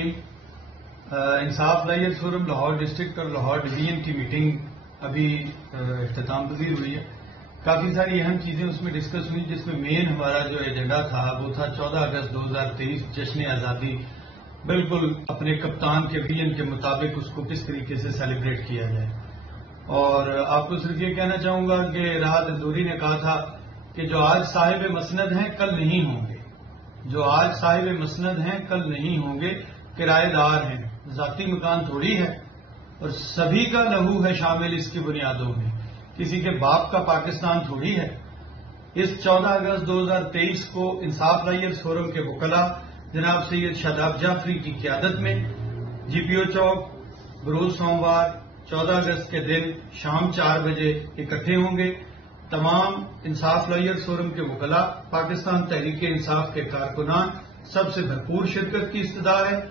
انصاف lawyer forum Lahore district اور Lahore division کی میٹنگ ابھی اختتام پذیر ہوئی ہے. کافی ساری اہم چیزیں اس میں ڈسکس ہوئی، جس میں مین ہمارا جو ایجنڈا تھا وہ تھا 14 اگست 2023 جشن آزادی بالکل اپنے کپتان کے ویژن کے مطابق اس کو کس طریقے سے سیلیبریٹ کیا جائے. اور آپ کو صرف یہ کہنا چاہوں گا کہ راحت اندوری نے کہا تھا کہ جو آج صاحب مسند ہیں کل نہیں ہوں گے، جو آج صاحب مسند ہیں کل نہیں ہوں گے، کرایہ دار ہیں، ذاتی مکان تھوڑی ہے اور سبھی کا لہو ہے شامل اس کی بنیادوں میں، کسی کے باپ کا پاکستان تھوڑی ہے. اس 14 اگست 2023 کو انصاف لائرز فورم کے وکلاء جناب سید شاداب جعفری کی قیادت میں جی پی او چوک بروز سوموار 14 اگست کے دن شام 4 بجے اکٹھے ہوں گے. تمام انصاف لائرز فورم کے وکلاء، پاکستان تحریک انصاف کے کارکنان، سب سے بھرپور شرکت کی استدعا ہے.